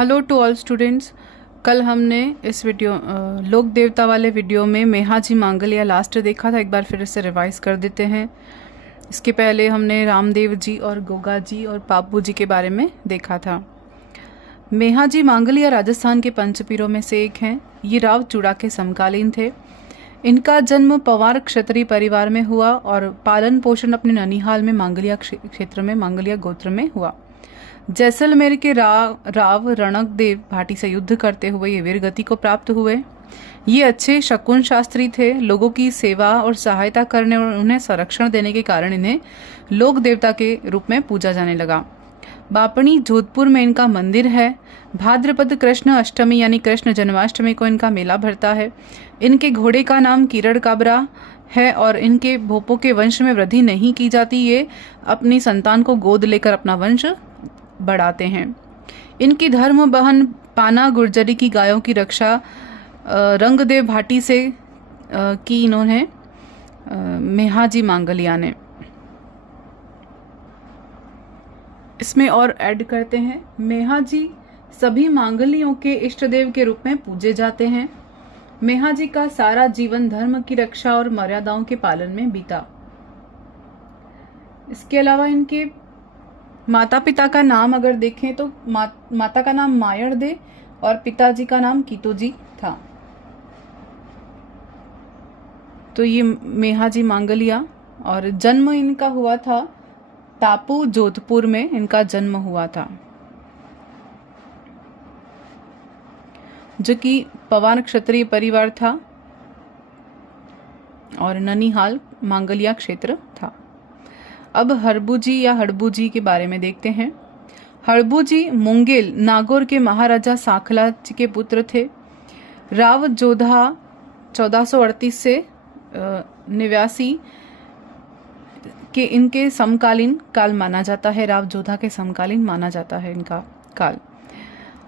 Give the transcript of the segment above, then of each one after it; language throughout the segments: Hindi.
Hello to all students. कल हमने इस वीडियो लोक देवता वाले वीडियो में मेहाजी मांगलिया लास्ट देखा था। एक बार फिर इसे रिवाइज कर देते हैं। इसके पहले हमने रामदेव जी और गोगा जी और पापू जी के बारे में देखा था। मेहाजी मांगलिया राजस्थान के पंचपीरों में से एक हैं। ये राव चूड़ा के समकालीन थे। इनका जन्म पवार क्षत्रिय परिवार में हुआ और पालन पोषण अपने ननिहाल में मांगलिया क्षेत्र में मांगलिया गोत्र में हुआ। जैसलमेर के राव रणक देव भाटी से युद्ध करते हुए ये वीर गति को प्राप्त हुए। ये अच्छे शकुन शास्त्री थे। लोगों की सेवा और सहायता करने और उन्हें संरक्षण देने के कारण इन्हें लोक देवता के रूप में पूजा जाने लगा। बापणी जोधपुर में इनका मंदिर है। भाद्रपद कृष्ण अष्टमी यानी कृष्ण जन्माष्टमी को इनका मेला भरता है। इनके घोड़े का नाम किरण काबरा है और इनके भोपों के वंश में वृद्धि नहीं की जाती। ये अपनी संतान को गोद लेकर अपना वंश बढ़ाते हैं। इनकी धर्म बहन पाना गुर्जरी की गायों की रक्षा रंगदेव भाटी से की इन्होंने मेहाजी मांगलिया ने। इसमें और ऐड करते हैं, मेहाजी सभी मांगलियों के इष्ट देव के रूप में पूजे जाते हैं। मेहाजी का सारा जीवन धर्म की रक्षा और मर्यादाओं के पालन में बीता। इसके अलावा इनके माता पिता का नाम अगर देखें तो माता का नाम मायड़ दे और पिताजी का नाम कीतोजी था। तो ये मेहाजी मांगलिया, और जन्म इनका हुआ था तापू जोधपुर में इनका जन्म हुआ था, जो कि पवार क्षत्रिय परिवार था और ननिहाल मांगलिया क्षेत्र था। अब हड़बूजी या हड़बूजी के बारे में देखते हैं। हड़बूजी मुंगेल नागौर के महाराजा साखला जी के पुत्र थे। राव जोधा 1438 से 89 के इनके समकालीन काल माना जाता है। राव जोधा के समकालीन माना जाता है इनका काल।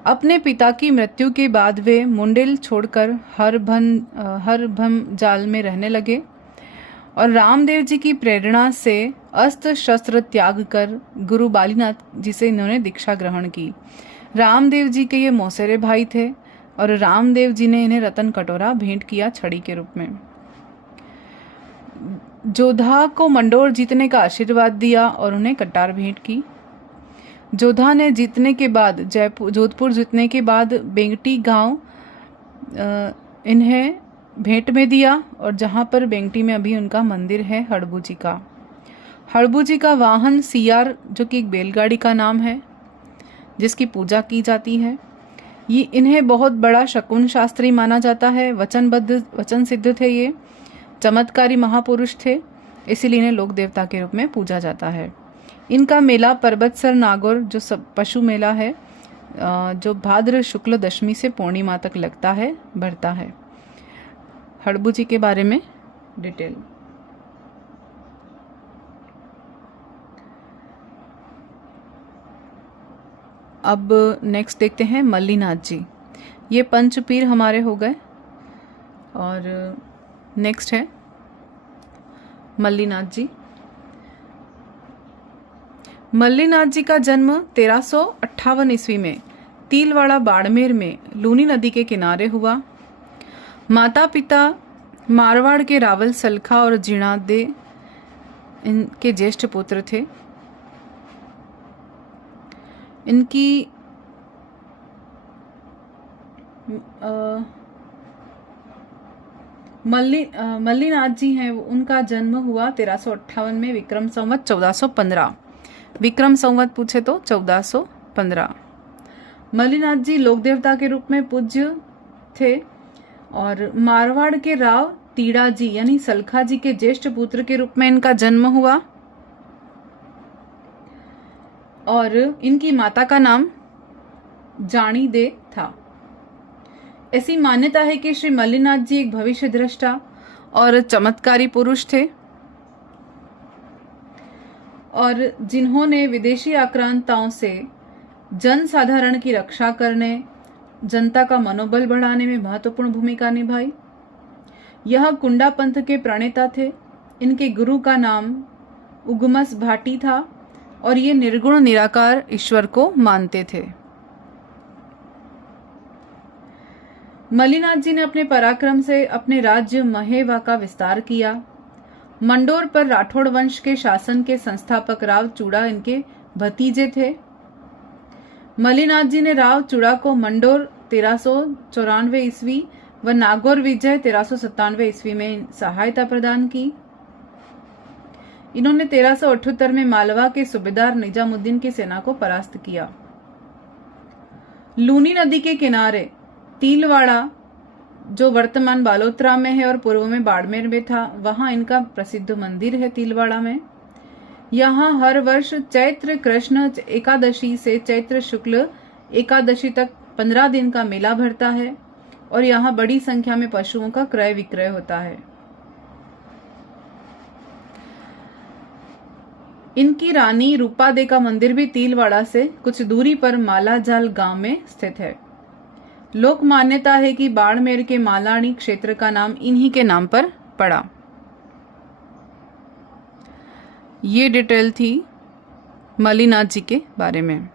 अपने पिता की मृत्यु के बाद वे मुंडेल छोड़कर हरभम जाल में रहने लगे और रामदेव जी की प्रेरणा से अस्त्र शस्त्र त्याग कर गुरु बालीनाथ जी से इन्होंने दीक्षा ग्रहण की। रामदेव जी के ये मौसेरे भाई थे और रामदेव जी ने इन्हें रतन कटोरा भेंट किया छड़ी के रूप में। जोधा को मंडोर जीतने का आशीर्वाद दिया और उन्हें कटार भेंट की। जोधा ने जीतने के बाद जोधपुर जीतने के बाद बेंगटी गांव इन्हें भेंट में दिया और जहां पर बेंगटी में अभी उनका मंदिर है हड़बूजी का। हड़बूजी का वाहन सियार, जो कि एक बैलगाड़ी का नाम है जिसकी पूजा की जाती है। ये इन्हें बहुत बड़ा शकुन शास्त्री माना जाता है। वचन सिद्ध थे, ये चमत्कारी महापुरुष थे, इसीलिए इन्हें लोक देवता के रूप में पूजा जाता है। इनका मेला पर्वतसर नागौर जो सब पशु मेला है, जो भाद्र शुक्ल दशमी से पूर्णिमा तक लगता है, भरता है। हड़बूजी के बारे में डिटेल। अब नेक्स्ट देखते हैं मल्लीनाथ जी। ये पंचपीर हमारे हो गए और नेक्स्ट है मल्लीनाथ जी। मल्लीनाथ जी का जन्म 1358 ईस्वी में तिलवाड़ा बाड़मेर में लूनी नदी के किनारे हुआ। माता पिता मारवाड़ के रावल सलखा और जीणादे इनके ज्येष्ठ पुत्र थे। इनकी मल्लीनाथ जी हैं, उनका जन्म हुआ 1358 में विक्रम संवत 1415। विक्रम संवत पूछे तो 1415। मल्लीनाथ जी लोक देवता के रूप में पूज्य थे और मारवाड़ के राव तीड़ा जी यानी सलखा जी के ज्येष्ठ पुत्र के रूप में इनका जन्म हुआ और इनकी माता का नाम जानी दे था। ऐसी मान्यता है कि श्री मल्लीनाथ जी एक भविष्य दृष्टा और चमत्कारी पुरुष थे और जिन्होंने विदेशी आक्रांताओं से जन साधारण की रक्षा करने, जनता का मनोबल बढ़ाने में महत्वपूर्ण भूमिका निभाई। यह कुंडा पंथ के प्रणेता थे। इनके गुरु का नाम उगमस भाटी था और ये निर्गुण निराकार ईश्वर को मानते थे। मल्लिनाथ जी ने अपने पराक्रम से अपने राज्य महेवा का विस्तार किया। मंडोर पर राठौड़ वंश के शासन के संस्थापक राव चूड़ा इनके भतीजे थे। मल्लिनाथ जी ने राव चूड़ा को मंडोर 1394 ईस्वी व नागौर विजय 1397 ईस्वी में सहायता प्रदान की। इन्होंने 1378 में मालवा के सूबेदार निजामुद्दीन की सेना को परास्त किया। लूनी नदी के किनारे तिलवाड़ा, जो वर्तमान बालोतरा में है और पूर्व में बाड़मेर में था, वहां इनका प्रसिद्ध मंदिर है तिलवाड़ा में। यहाँ हर वर्ष चैत्र कृष्ण एकादशी से चैत्र शुक्ल एकादशी तक 15 दिन का मेला भरता है और यहाँ बड़ी संख्या में पशुओं का क्रय विक्रय होता है। इनकी रानी रूपादे का मंदिर भी तिलवाड़ा से कुछ दूरी पर मालाजाल गांव में स्थित है। लोक मान्यता है कि बाड़मेर के मालानी क्षेत्र का नाम इन्हीं के नाम पर पड़ा। ये डिटेल थी मल्लिनाथ जी के बारे में।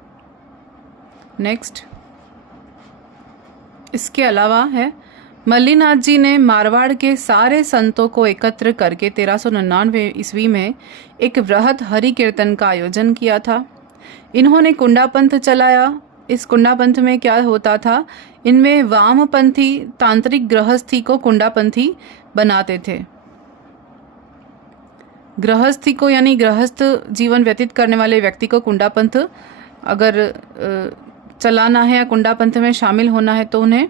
नेक्स्ट, इसके अलावा है मल्लिनाथ जी ने मारवाड़ के सारे संतों को एकत्र करके 1399 ईस्वी में एक वृहत हरि कीर्तन का आयोजन किया था। इन्होंने कुंडापंथ चलाया। इस कुंडापंथ में क्या होता था, इनमें वामपंथी तांत्रिक गृहस्थी को कुंडापंथी बनाते थे। गृहस्थी को यानी गृहस्थ जीवन व्यतीत करने वाले व्यक्ति को कुंडापंथ अगर चलाना है या कुंडापंथ में शामिल होना है तो उन्हें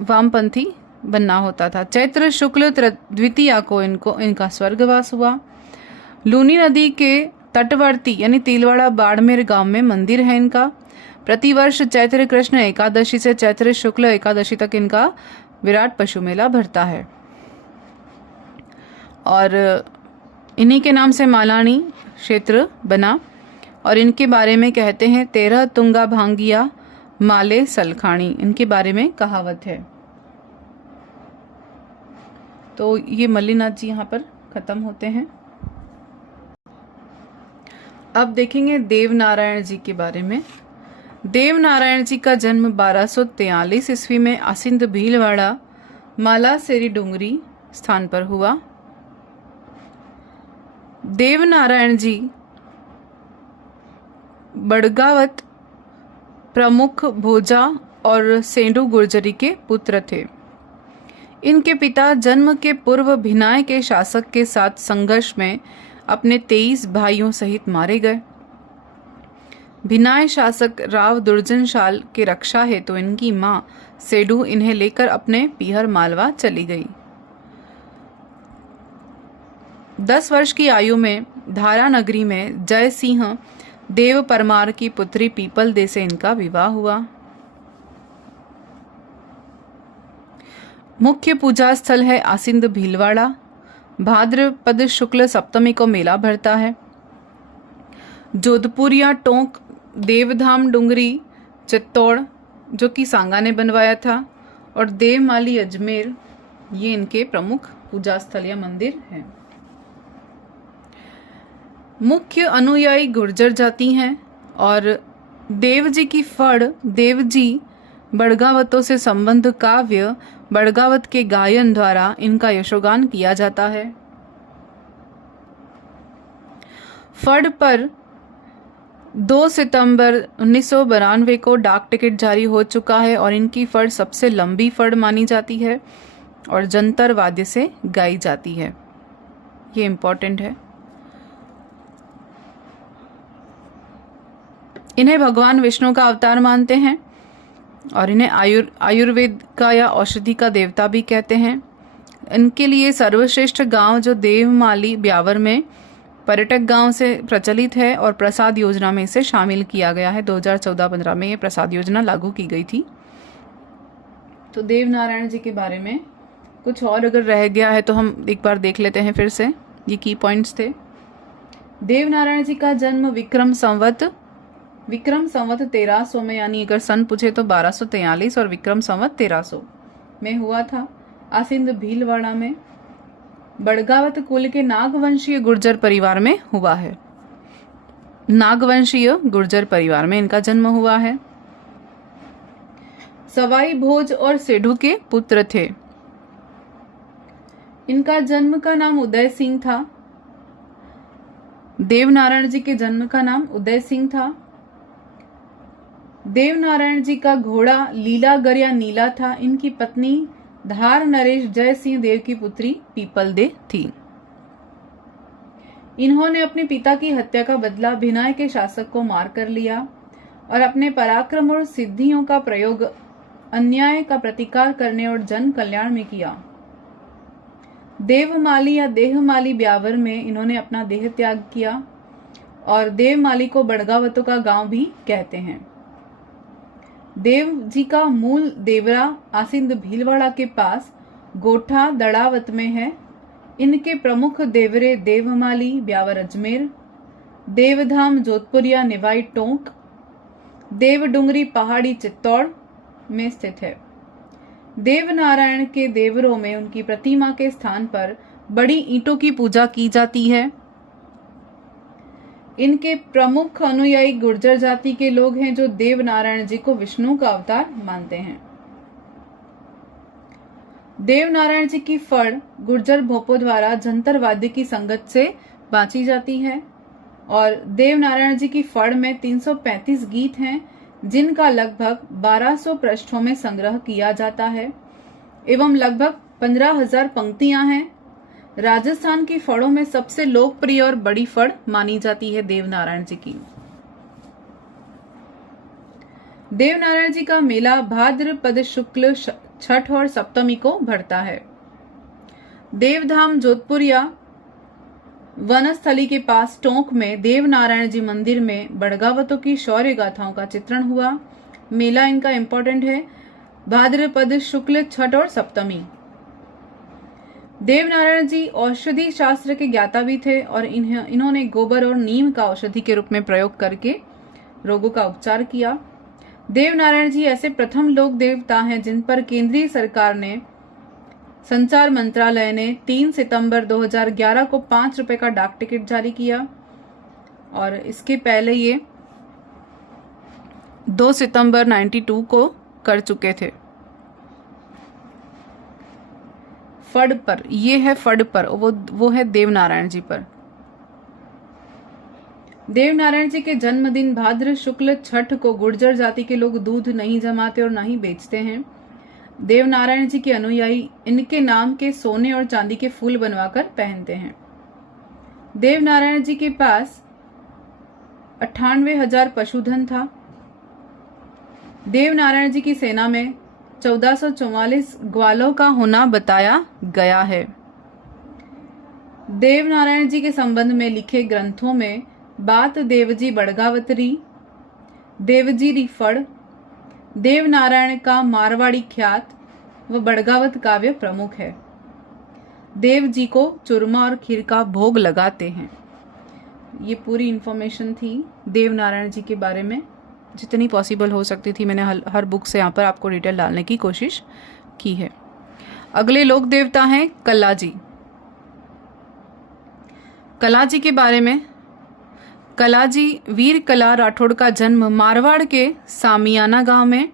वामपंथी बनना होता था। चैत्र शुक्ल द्वितीया को इनका स्वर्गवास हुआ। लूनी नदी के तटवर्ती यानी तिलवाड़ा बाड़मेर गांव में मंदिर है इनका। प्रतिवर्ष चैत्र कृष्ण एकादशी से चैत्र शुक्ल एकादशी तक इनका विराट पशु मेला भरता है और इन्हीं के नाम से मालानी क्षेत्र बना। और इनके बारे में कहते हैं 13 तुंगा भांगिया माले सलखाणी, इनके बारे में कहावत है। तो ये मल्लिनाथ जी यहाँ पर खत्म होते हैं। अब देखेंगे देवनारायण जी के बारे में। देवनारायण जी का जन्म 1243 ईस्वी में आसिंद भीलवाड़ा मालासेरी डूंगरी स्थान पर हुआ। देवनारायण जी बड़गावत प्रमुख भोजा और सेंडू गुर्जरी के पुत्र थे। इनके पिता जन्म के पूर्व भिनाय के शासक के साथ संघर्ष में अपने 23 भाइयों सहित मारे गए। भिनाय शासक राव दुर्जनशाल के रक्षा हेतु तो इनकी मां सेडू इन्हें लेकर अपने पीहर मालवा चली गई। 10 वर्ष की आयु में धारा नगरी में जय सिंह देव परमार की पुत्री पीपल दे से इनका विवाह हुआ। मुख्य पूजा स्थल है आसिंद भीलवाड़ा। भाद्रपद शुक्ल सप्तमी को मेला भरता है। जोधपुरिया टोंक देवधाम डूंगरी चित्तौड़ जो कि सांगा ने बनवाया था और देवमाली अजमेर ये इनके प्रमुख पूजा स्थल या मंदिर हैं। मुख्य अनुयायी गुर्जर जाति हैं और देवजी की फड़ देवजी बड़गावतों से संबंध काव्य बड़गावत के गायन द्वारा इनका यशोगान किया जाता है। फड़ पर 2 सितंबर 1992 को डाक टिकट जारी हो चुका है और इनकी फड़ सबसे लंबी फड़ मानी जाती है और जंतर वाद्य से गाई जाती है। ये इम्पोर्टेंट है। इन्हें भगवान विष्णु का अवतार मानते हैं और इन्हें आयुर्वेद का या औषधि का देवता भी कहते हैं। इनके लिए सर्वश्रेष्ठ गांव जो देवमाली ब्यावर में पर्यटक गांव से प्रचलित है और प्रसाद योजना में इसे शामिल किया गया है। 2014-15 में ये प्रसाद योजना लागू की गई थी। तो देवनारायण जी के बारे में कुछ और अगर रह गया है तो हम एक बार देख लेते हैं फिर से। ये की पॉइंट्स थे। देवनारायण जी का जन्म विक्रम संवत 1300 में, यानी अगर सन पूछे तो 1243 और विक्रम संवत 1300 में हुआ था। आसिंद भीलवाड़ा में बड़गावत कुल के नागवंशीय गुर्जर परिवार में हुआ है। नागवंशीय गुर्जर परिवार में इनका जन्म हुआ है। सवाई भोज और सेठू के पुत्र थे। इनका जन्म का नाम उदय सिंह था। देवनारायण जी के जन्म का नाम उदय सिंह था। देवनारायण जी का घोड़ा लीलागर या नीला था। इनकी पत्नी धार नरेश जय सिंह देव की पुत्री पीपल दे थी। इन्होंने अपने पिता की हत्या का बदला भिनाय के शासक को मार कर लिया और अपने पराक्रम और सिद्धियों का प्रयोग अन्याय का प्रतिकार करने और जन कल्याण में किया। देवमाली या देहमाली ब्यावर में इन्होंने अपना देह त्याग किया और देवमाली को बड़गावतों का गांव भी कहते हैं। देव जी का मूल देवरा आसिंद भीलवाड़ा के पास गोठा दड़ावत में है। इनके प्रमुख देवरे देवमाली ब्यावर अजमेर, देवधाम जोधपुरिया निवाई टोंक, देवडुंगरी पहाड़ी चित्तौड़ में स्थित है। देवनारायण के देवरों में उनकी प्रतिमा के स्थान पर बड़ी ईंटों की पूजा की जाती है। इनके प्रमुख अनुयायी गुर्जर जाति के लोग हैं जो देवनारायण जी को विष्णु का अवतार मानते हैं। देवनारायण जी की फड़ गुर्जर भोपो द्वारा जंतर वाद्य की संगत से बांची जाती है और देवनारायण जी की फड़ में 335 गीत हैं जिनका लगभग 1200 पृष्ठों में संग्रह किया जाता है एवं लगभग 15,000 पंक्तियां हैं। राजस्थान की फड़ों में सबसे लोकप्रिय और बड़ी फड़ मानी जाती है देवनारायण जी की। देवनारायण जी का मेला भाद्रपद शुक्ल छठ और सप्तमी को भरता है। देवधाम जोधपुरिया वनस्थली के पास टोंक में देवनारायण जी मंदिर में बड़गावतों की शौर्य गाथाओं का चित्रण हुआ। मेला इनका इंपॉर्टेंट है, भाद्रपद शुक्ल छठ और सप्तमी। देवनारायण जी औषधि शास्त्र के ज्ञाता भी थे और इन्होंने गोबर और नीम का औषधि के रूप में प्रयोग करके रोगों का उपचार किया। देवनारायण जी ऐसे प्रथम लोक देवता हैं जिन पर केंद्रीय सरकार ने संचार मंत्रालय ने 3 सितंबर 2011 को 5 रुपए का डाक टिकट जारी किया और इसके पहले ये 2 सितंबर 92 को कर चुके थे। फड़ पर, ये है फड़ पर, वो है देवनारायण जी पर। देवनारायण जी के जन्मदिन भाद्र शुक्ल छठ को गुर्जर जाति के लोग दूध नहीं जमाते और न ही बेचते हैं। देवनारायण जी के अनुयायी इनके नाम के सोने और चांदी के फूल बनवाकर पहनते हैं। देवनारायण जी के पास 98,000 पशुधन था। देवनारायण जी की सेना में 1444 ग्वालों का होना बताया गया है। देवनारायण जी के संबंध में लिखे ग्रंथों में बात देवजी बड़गावतरी, देवजी रिफड़, देवनारायण का मारवाड़ी ख्यात व बड़गावत काव्य प्रमुख है। देव जी को चूरमा और खीर का भोग लगाते हैं। ये पूरी इंफॉर्मेशन थी देवनारायण जी के बारे में, जितनी पॉसिबल हो सकती थी मैंने हर बुक से यहाँ पर आपको डिटेल डालने की कोशिश की है। अगले लोक देवता हैं कलाजी। कलाजी के बारे में, कलाजी वीर कला राठौड़ का जन्म मारवाड़ के सामियाना गांव में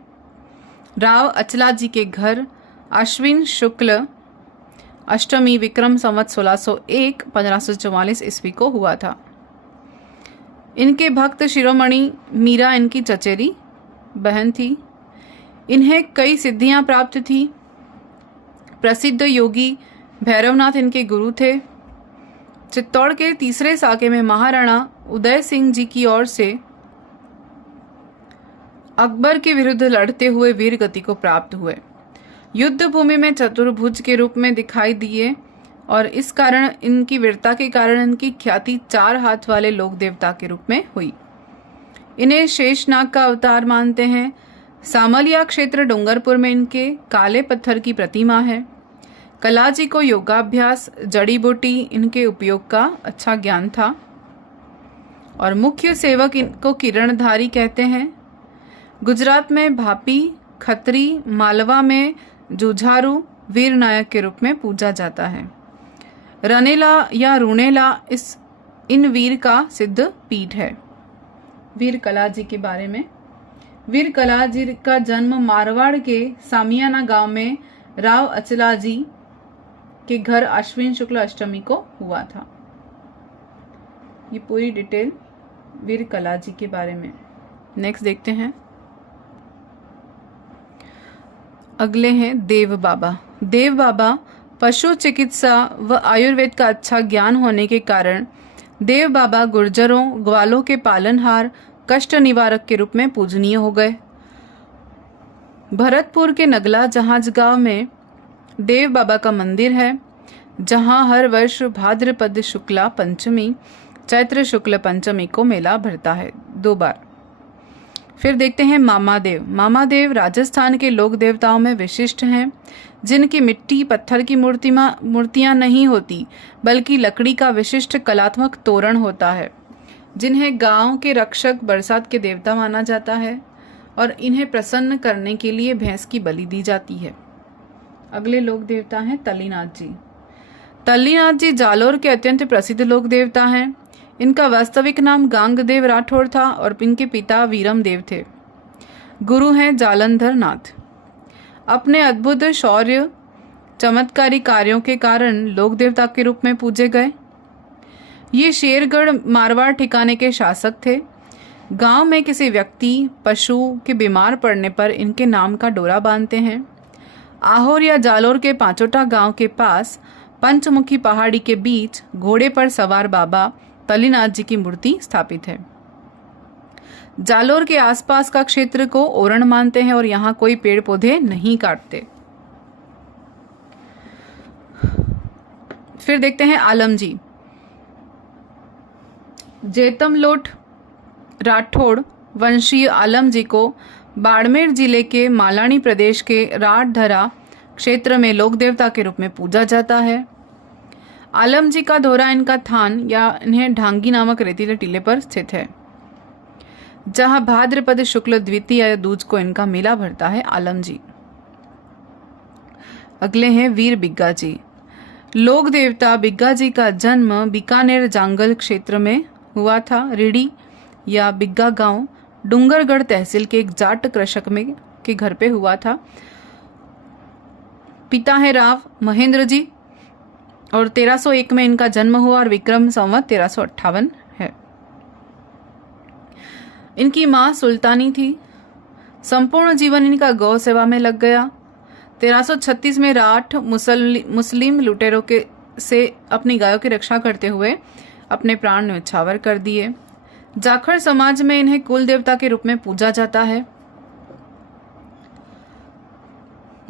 राव अचला जी के घर अश्विन शुक्ल अष्टमी विक्रम संवत 1601 1544 ईस्वी को हुआ था। इनके भक्त शिरोमणि मीरा इनकी चचेरी बहन थी। इन्हें कई सिद्धियां प्राप्त थी। प्रसिद्ध योगी भैरवनाथ इनके गुरु थे। चित्तौड़ के तीसरे साके में महाराणा उदय सिंह जी की ओर से अकबर के विरुद्ध लड़ते हुए वीर गति को प्राप्त हुए। युद्ध भूमि में चतुर्भुज के रूप में दिखाई दिए और इस कारण इनकी वीरता के कारण इनकी ख्याति 4 हाथ वाले लोक देवता के रूप में हुई। इन्हें शेषनाग का अवतार मानते हैं। सामलिया क्षेत्र डूंगरपुर में इनके काले पत्थर की प्रतिमा है। कलाजी को योगाभ्यास, जड़ी बूटी इनके उपयोग का अच्छा ज्ञान था और मुख्य सेवक इनको किरणधारी कहते हैं। गुजरात में भापी, खत्री, मालवा में जुझारू वीर नायक के रूप में पूजा जाता है। रनेला या रुणेला इन वीर का सिद्ध पीठ है। वीर कलाजी के बारे में, वीर कलाजी का जन्म मारवाड़ के सामियाना गांव में राव अचलाजी के घर आश्विन शुक्ल अष्टमी को हुआ था। ये पूरी डिटेल वीर कलाजी के बारे में। नेक्स्ट देखते हैं। अगले हैं देव बाबा। देव बाबा पशु चिकित्सा व आयुर्वेद का अच्छा ज्ञान होने के कारण देव बाबा गुर्जरों ग्वालों के पालनहार कष्ट निवारक के रूप में पूजनीय हो गए। भरतपुर के नगला जहाज गांव में देव बाबा का मंदिर है, जहां हर वर्ष भाद्रपद शुक्ला पंचमी चैत्र शुक्ल पंचमी को मेला भरता है 2 बार। फिर देखते हैं मामादेव। मामादेव राजस्थान के लोक देवताओं में विशिष्ट हैं, जिनकी मिट्टी पत्थर की मूर्तियां नहीं होती बल्कि लकड़ी का विशिष्ट कलात्मक तोरण होता है, जिन्हें गांव के रक्षक बरसात के देवता माना जाता है और इन्हें प्रसन्न करने के लिए भैंस की बलि दी जाती है। अगले लोक देवता हैं तल्लीनाथ जी। तल्लीनाथ जी जालोर के अत्यंत प्रसिद्ध लोक देवता हैं। इनका वास्तविक नाम गांगदेव राठौड़ था और इनके पिता वीरम देव थे। गुरु हैं जालंधर नाथ। अपने अद्भुत शौर्य चमत्कारी कार्यों के कारण लोक देवता के रूप में पूजे गए। ये शेरगढ़ मारवाड़ ठिकाने के शासक थे। गांव में किसी व्यक्ति पशु के बीमार पड़ने पर इनके नाम का डोरा बांधते हैं। आहोर या जालोर के पांचोटा गांव के पास पंचमुखी पहाड़ी के बीच घोड़े पर सवार बाबा तल्लीनाथ जी की मूर्ति स्थापित है। जालोर के आसपास का क्षेत्र को ओरण मानते हैं और यहाँ कोई पेड़ पौधे नहीं काटते। फिर देखते हैं आलम जी। जेतमलोट राठौड़ वंशीय आलम जी को बाड़मेर जिले के मालानी प्रदेश के राठधरा क्षेत्र में लोक देवता के रूप में पूजा जाता है। आलम जी का धोरा इनका थान या इन्हें ढांगी नामक रेतीले टीले पर स्थित है, जहां भाद्रपद शुक्ल द्वितीय दूज को इनका मेला भरता है आलम जी। अगले हैं वीर बिग्गा जी। लोक देवता बिग्गा जी का जन्म बीकानेर जांगल क्षेत्र में हुआ था। रिडी या बिग्गा गांव डूंगरगढ़ तहसील के एक जाट कृषक में के घर पे हुआ था। पिता है राव महेंद्र जी और 1301 में इनका जन्म हुआ और विक्रम संवत 1358 है। इनकी मां सुल्तानी थी। संपूर्ण जीवन इनका गौ सेवा में लग गया। 1336 में राठ मुस्लिम लुटेरों के से अपनी गायों की रक्षा करते हुए अपने प्राण न्यौछावर कर दिए। जाखड़ समाज में इन्हें कुल देवता के रूप में पूजा जाता है।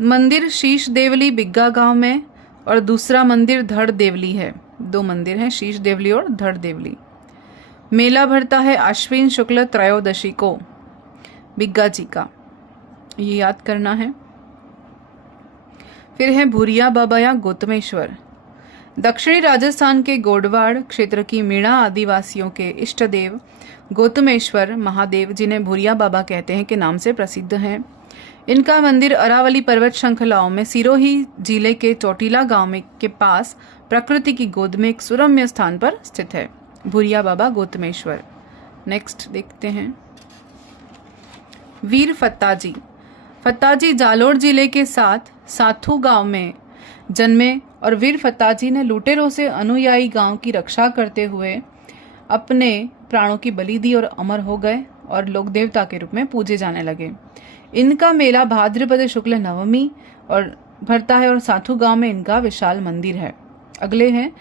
मंदिर शीश देवली बिग्गा गांव में और दूसरा मंदिर धड़ देवली है। 2 मंदिर हैं, शीश देवली और धड़ देवली। मेला भरता है आश्विन शुक्ल त्रयोदशी को बिग्गा जी का, ये याद करना है। फिर है भूरिया बाबा या गौतमेश्वर। दक्षिणी राजस्थान के गोडवाड़ क्षेत्र की मीणा आदिवासियों के इष्ट देव गौतमेश्वर महादेव, जिन्हें भूरिया बाबा कहते हैं, के नाम से प्रसिद्ध हैं। इनका मंदिर अरावली पर्वत श्रृंखलाओं में सिरोही जिले के चोटीला गांव में के पास प्रकृति की गोद में एक सुरम्य स्थान पर स्थित है। भूरिया बाबा गौतमेश्वर। नेक्स्ट देखते हैं वीर फत्ताजी। फत्ताजी जालोर जिले के साथू गांव में जन्मे और वीर फत्ताजी ने लुटेरों से अनुयायी गांव की रक्षा करते हुए अपने प्राणों की बलि दी और अमर हो गए और लोक देवता के रूप में पूजे जाने लगे। इनका मेला भाद्रपद शुक्ल नवमी और भरता है और साथू गांव में इनका विशाल मंदिर है। अगले हैं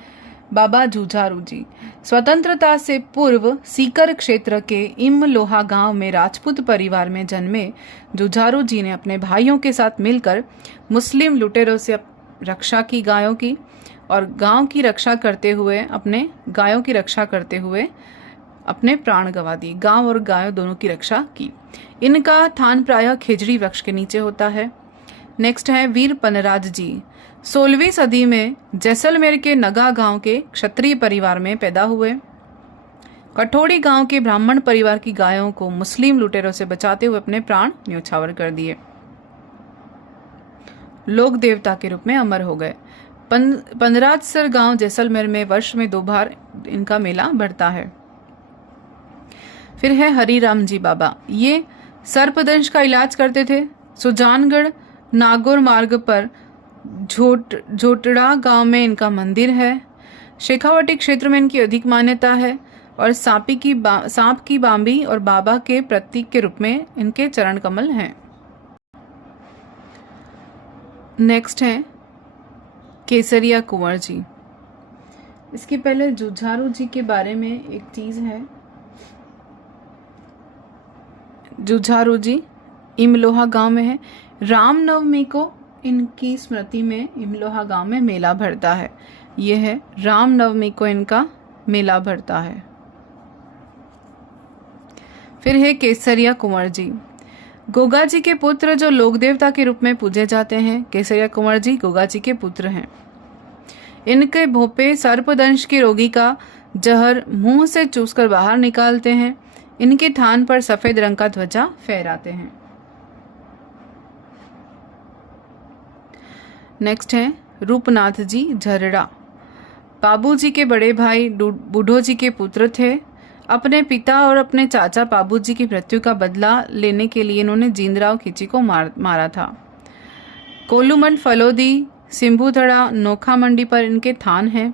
बाबा जूझारू जी। स्वतंत्रता से पूर्व सीकर क्षेत्र के इम लोहा गांव में राजपूत परिवार में जन्मे जूझारू जी ने अपने भाइयों के साथ मिलकर मुस्लिम लुटेरों से रक्षा की गायों की और गांव की रक्षा करते हुए अपने प्राण गंवा दिए। गांव और गायों दोनों की रक्षा की। इनका थान प्रायः खेजड़ी वृक्ष के नीचे होता है। नेक्स्ट है वीर पनराज जी। 16वीं सदी में जैसलमेर के नगा गांव के क्षत्रिय परिवार में पैदा हुए। कठोड़ी गांव के ब्राह्मण परिवार की गायों को मुस्लिम लुटेरों से बचाते हुए अपने प्राण न्यौछावर कर दिए। लोक देवता के रूप में अमर हो गए। पनराजसर गांव जैसलमेर में वर्ष में 2 बार इनका मेला भरता है। फिर है हरिराम जी बाबा। ये सर्पदंश का इलाज करते थे। सुजानगढ़ नागौर मार्ग पर झोटड़ा गांव में इनका मंदिर है। शेखावटी क्षेत्र में इनकी अधिक मान्यता है और सांप की बांबी और बाबा के प्रतीक के रूप में इनके चरण कमल हैं। नेक्स्ट है केसरिया कुंवर जी। इसके पहले जुझारू जी के बारे में एक चीज है। जुझारू जी इमलोहा गांव में है। रामनवमी को इनकी स्मृति में इमलोहा गांव में मेला भरता है। यह है रामनवमी को इनका मेला भरता है। फिर है केसरिया कुंवर जी। गोगा जी के पुत्र जो लोक देवता के रूप में पूजे जाते हैं। केसरिया कुंवर जी गोगा जी के पुत्र हैं। इनके भोपे सर्पदंश के रोगी का जहर मुंह से चूसकर बाहर निकालते हैं। इनके थान पर सफेद रंग का ध्वजा फहराते हैं। नेक्स्ट है रूपनाथ जी झरड़ा। बाबू जी के बड़े भाई बूढ़ो जी के पुत्र थे। अपने पिता और अपने चाचा बाबू जी की मृत्यु का बदला लेने के लिए इन्होंने जींदराव खिची को मारा था। कोलूमंड फलोदी सिंभुथड़ा नोखा मंडी पर इनके थान हैं।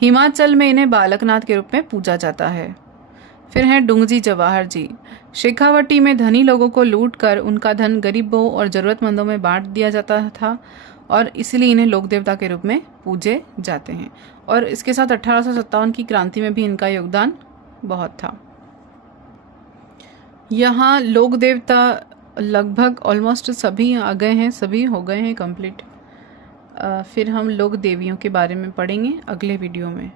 हिमाचल में इन्हें बालकनाथ के रूप में पूजा जाता है। फिर हैं डुंगजी जवाहर जी। शेखावटी में धनी लोगों को लूट कर उनका धन गरीबों और जरूरतमंदों में बांट दिया जाता था और इसलिए इन्हें लोक देवता के रूप में पूजे जाते हैं। और इसके साथ 1857 की क्रांति में भी इनका योगदान बहुत था। यहाँ लोक देवता लगभग ऑलमोस्ट सभी आ गए हैं, सभी हो गए हैं कंप्लीट। फिर हम लोक देवियों के बारे में पढ़ेंगे अगले वीडियो में।